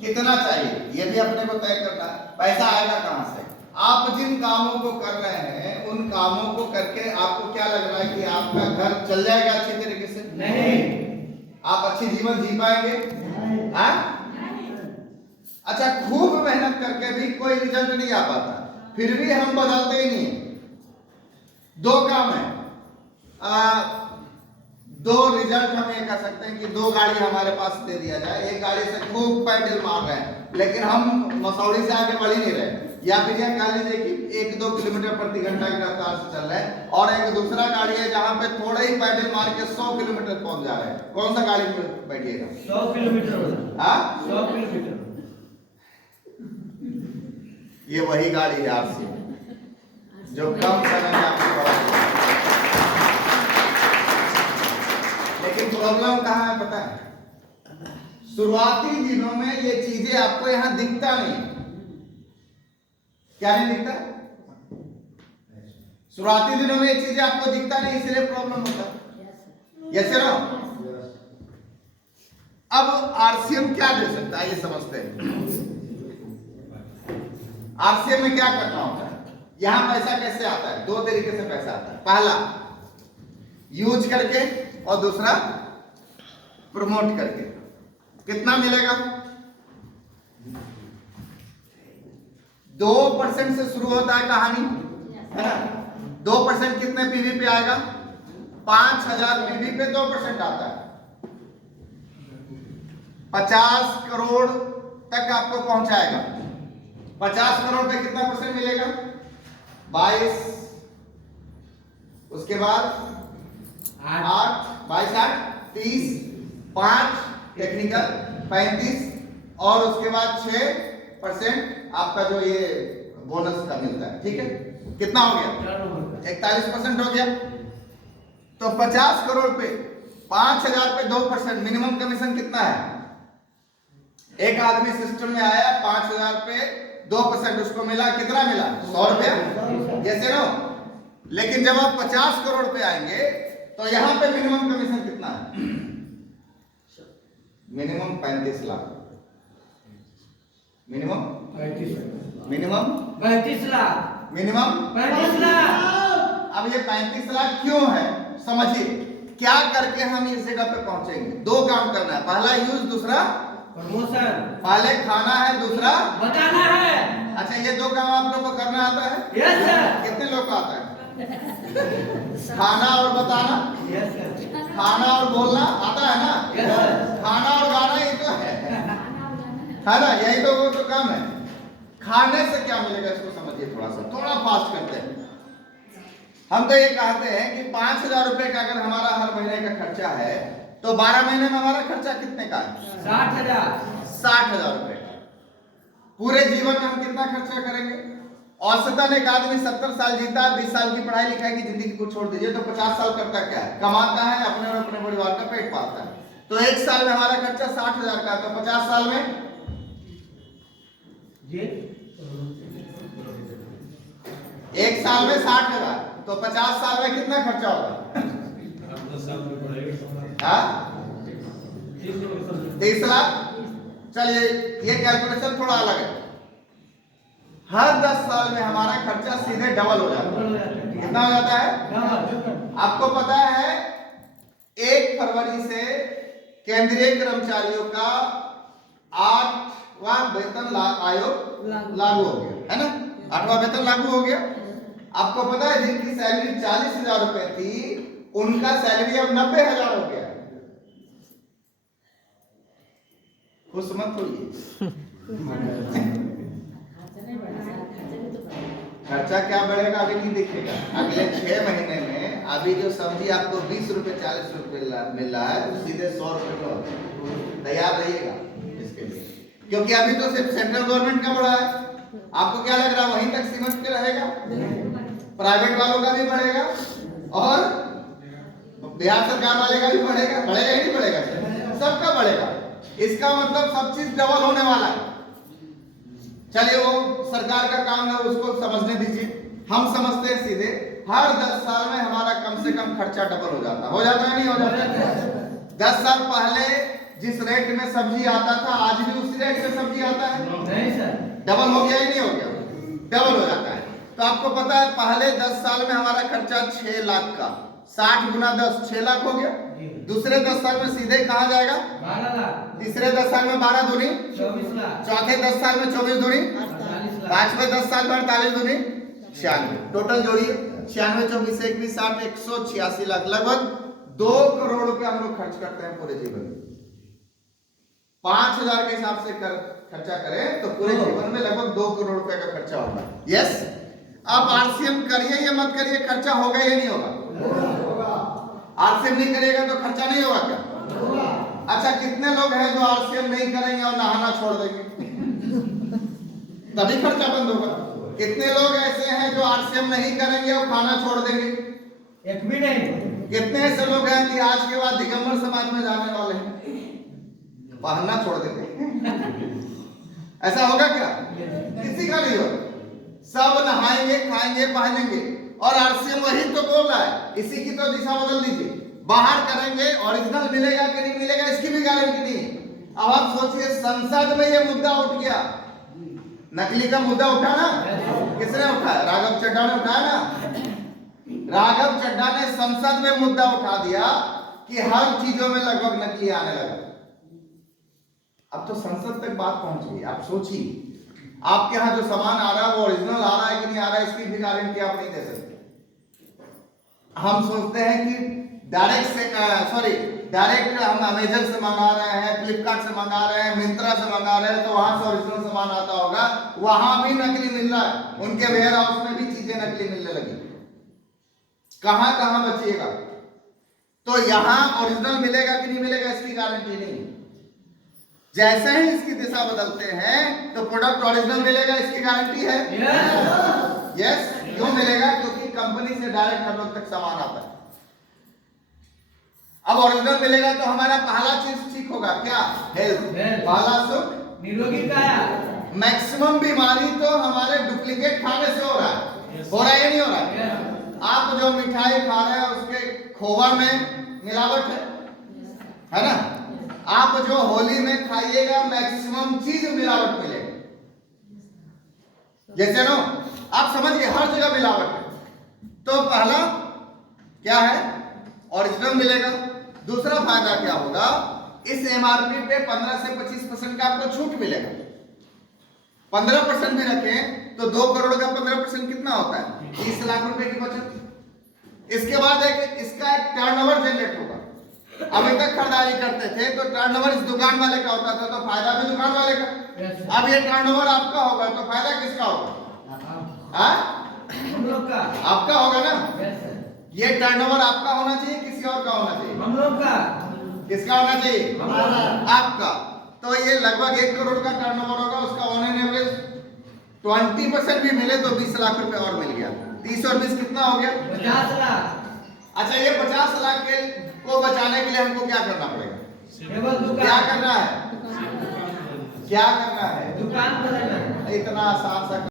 कितना चाहिए ये भी अपने को तय करना है। पैसा आएगा कहां से? आप जिन कामों को कर रहे हैं उन कामों को करके आपको क्या लग रहा है कि आपका घर चल जाएगा अच्छी तरीके से? नहीं। आप अच्छी जीवन जी पाएंगे? हाँ? अच्छा, खूब मेहनत करके भी कोई रिजल्ट नहीं आ पाता, फिर भी हम बदलते ही नहीं। दो काम है, दो रिजल्ट हम ये कह सकते हैं कि दो गाड़ी हमारे पास दे दिया जाए, एक गाड़ी से खूब पैडल मार रहे हैं लेकिन हम मसौड़ी से आगे बढ़ ही नहीं रहे, या फिर यह कह लीजिए कि 1-2 किलोमीटर प्रति घंटा की रफ्तार से चल रहे हैं, और एक दूसरा गाड़ी है जहां पे थोड़े ही पैडल मार के 100 किलोमीटर पहुंच जा रहे हैं। कौन सा गाड़ी में बैठिएगा? 100 किलोमीटर। हाँ, 100 किलोमीटर। ये वही गाड़ी है आपसे जो कम समय में आपको पहुंचा। लेकिन प्रॉब्लम कहां है पता है? शुरुआती दिनों में ये चीजें आपको यहां दिखता नहीं। क्या नहीं दिखता? शुरुआती दिनों में ये चीजें आपको दिखता नहीं, इसलिए प्रॉब्लम होता है। Yes no? अब आरसीएम क्या दे सकता है ये समझते हैं। आरसीएम में क्या करना होता है? यहां पैसा कैसे आता है? दो तरीके से पैसा आता है। पहला यूज करके और दूसरा प्रमोट करके। कितना मिलेगा? 2% से शुरू होता है कहानी, है ना? 2% कितने पीवी पे आएगा? 5000 पीवी पे 2% आता है। 50 करोड़ तक आपको पहुंचाएगा। 50 करोड़ पे कितना परसेंट मिलेगा? 22। उसके बाद 8, 22, 8, 30, 5 टेक्निकल 35, और उसके बाद 6% आपका जो ये बोनस का मिलता है। ठीक है, कितना हो गया? 41% हो गया। तो 50 करोड़ पे 5000 पे 2%, मिनिमम कमीशन कितना है? एक आदमी सिस्टम में आया, 5000 पे 2%, उसको मिला कितना? मिला 100 रुपया। जैसे नो, लेकिन जब आप 50 करोड़ पे आएंगे तो यहां पे मिनिमम कमीशन कितना है? Minimum 35 lakh. Minimum 35 lakh. Minimum 35 lakh. अब ये 35 लाख क्यों है समझिए। क्या करके हम इस जगह पे पहुंचेंगे? दो काम करना है, पहला यूज, दूसरा प्रमोशन। पहले खाना है, दूसरा बताना है। अच्छा, ये दो काम आप लोग को करना आता है? Yes sir. कितने लोग को आता है? खाना और बताना, यस सर। खाना और बोलना आता है ना? Yes sir. खाना और गाना ही तो है ना? यही तो वो तो काम है। खाने से क्या मिलेगा इसको समझिए, थोड़ा फास्ट करते हैं। हम तो ये कहते हैं कि 5000 रुपए का अगर हमारा हर महीने का खर्चा है तो 12 महीने में हमारा खर्चा कितने का है? 60,000। 60,000 रुपए का। पूरे जीवन में हम कितना खर्चा करेंगे? औसतन एक आदमी 70 साल जीता है, 20 साल की पढ़ाई लिखाई की जिंदगी को छोड़ दीजिए, तो 50 साल करता क्या है? कमाता है, अपने और अपने परिवार का पेट पालता है। तो एक साल में हमारा खर्चा 60,000 का, तो 50 साल में जी एक साल में 60,000, तो 50 साल में कितना खर्चा होगा? 30 लाख। चलिए, ये कैलकुलेशन थोड़ा अलग है। हर 10 साल में हमारा खर्चा सीधे डबल हो जाता है। कितना हो जाता है? आपको पता है 1 फरवरी से केंद्रीय कर्मचारियों का 8वां वेतन आयोग लागू हो गया, है ना? 8वां वेतन लागू हो गया। आपको पता है जिनकी सैलरी 40,000 रुपए थी, उनका सैलरी अब 90,000 हो गया। खुश मत होइए। खर्चा क्या बढ़ेगा अभी नहीं दिखेगा। अगले 6 महीने में अभी जो सब्जी आपको 20 रुपए 40 रुपए मिल रहा है, तो सीधे 100 रुपए का तैयार रहिएगा इसके लिए, क्योंकि अभी तो सिर्फ सेंट्रल गवर्नमेंट का बढ़ा है। आपको क्या लग रहा है वहीं तक सीमित के रहेगा? प्राइवेट वालों का भी बढ़ेगा और बिहार सरकार वाले का भी बढ़ेगा। बढ़ेगा ही नहीं बढ़ेगा? सबका बढ़ेगा। इसका मतलब सब चीज डबल होने वाला है। चलिए, वो सरकार का काम है, उसको समझने दीजिए। हम समझते हैं सीधे हर 10 साल में हमारा कम से कम खर्चा डबल हो जाता है। नहीं हो जाता? 10 साल पहले जिस रेट में सब्जी आता था, आज भी उसी रेट में सब्जी डबल हो गया ही नहीं हो गया? डबल हो जाता है। तो आपको पता है पहले 10 साल में हमारा खर्चा 6 लाख का, 60 गुना 10 6 लाख हो गया। दूसरे 10 साल में सीधे कहाँ जाएगा? 12 लाख। तीसरे 10 साल में 12 दूनी 24 लाख। चौथे 10 साल में 24 दूनी 48 लाख। पांचवें 10 साल में 48 दूनी 96। टोटल जोड़िए 96 24 21 60 186 लाख, लगभग 2 करोड़ रुपया हम लोग खर्च करते हैं पूरे जीवन में। 5000 के हिसाब से खर्चा करें तो पूरे जीवन में लगभग 2 करोड़ रुपए का खर्चा होगा। यस, आप आरसीएम करिए या मत करिए, खर्चा होगा या नहीं होगा? आरसीएम नहीं करिएगा तो खर्चा नहीं होगा क्या? अच्छा, कितने लोग हैं जो आरसीएम नहीं करेंगे और नहाना छोड़ देंगे? तभी खर्चा बंद होगा। कितने लोग ऐसे हैं जो आरसीएम नहीं करेंगे और खाना छोड़ देंगे? एक भी नहीं। कितने ऐसे लोग हैं कि आज के बाद दिगंबर समाज में जाने वाले हैं, पहनना छोड़ देंगे? ऐसा होगा क्या? किसी का नहीं होगा। सब नहाएंगे, खाएंगे, पहनेंगे। और आरसीएम वही तो बोल रहा है, इसी की तो दिशा बदल दीजिए। बाहर करेंगे, ओरिजिनल मिलेगा कि नहीं मिलेगा इसकी भी गारंटी नहीं। अब आप सोचिए, संसद में ये मुद्दा उठ गया, नकली का मुद्दा उठा ना? किसने उठाया? राघव चड्ढा ने उठाया ना? राघव चड्ढा ने संसद में मुद्दा उठा दिया कि हर चीजों में लगभग नकली आने लगा। अब तो संसद तक बात पहुंच गई। आप सोचिए, आपके यहाँ जो सामान आ रहा है वो ओरिजिनल आ रहा है कि नहीं आ रहा है, इसकी भी गारंटी आप नहीं दे सकते। हम सोचते हैं कि डायरेक्ट हम अमेजन से मंगा रहे हैं, फ्लिपकार्ट से मंगा रहे हैं, मिंत्रा से मंगा रहे हैं, तो वहां से ओरिजिनल सामान आता होगा। वहां भी नकली मिल रहा है, उनके वेयर हाउस में भी चीजें नकली मिलने लगी। कहां कहां बचिएगा? तो यहां ओरिजिनल मिलेगा कि नहीं मिलेगा इसकी गारंटी नहीं। जैसे ही इसकी दिशा बदलते हैं तो प्रोडक्ट ओरिजिनल मिलेगा, इसकी गारंटी है? यस। क्यों मिलेगा? क्योंकि कंपनी से डायरेक्ट हम लोग तक सामान आता है। अब ओरिजिनल मिलेगा तो हमारा पहला चीज ठीक होगा, क्या? हेल्थ। पहला सुख, निरोगी काया। मैक्सिमम बीमारी तो हमारे डुप्लीकेट खाने से हो रहा है। हो रहा है या नहीं हो रहा है? आप जो मिठाई खा रहे हैं उसके खोवा में मिलावट है ना? आप जो होली में खाइएगा मैक्सिमम चीज मिलावट मिलेगा। जैसे नो, आप समझिए हर जगह मिलावट है। तो पहला क्या है? ओरिजिनल मिलेगा। दूसरा फायदा क्या होगा? इस एमआरपी पे 15 से 25% का आपको छूट मिलेगा। 15% भी रखें तो 2 करोड़ का 15% कितना होता है? 30 लाख रुपए की बचत। इसके बाद इसका एक टर्नओवर जनरेट होगा। अभी तक खरीदारी करते थे तो टर्नओवर इस दुकान वाले का होता था, तो फायदा भी दुकान वाले का। अब ये टर्नओवर आपका होगा तो फायदा किसका होगा? हम लोग का। आपका होगा ना? ये टर्नओवर आपका होना चाहिए, किसी और का होना चाहिए? हम लोग का। किसका होना चाहिए? हमारा। आपका। तो ये लगभग 1 करोड़ का टर्नओवर होगा, उसका ऑन एन एवरेज 20% भी मिले तो 20 लाख रुपए और मिल गया। 30 और 20 कितना हो गया? 50 लाख। अच्छा, ये 50 लाख के को बचाने के लिए हमको क्या करना पड़ेगा? केवल दुकान। क्या करना है? क्या करना है? दुकान बनाना है। इतना आसान सा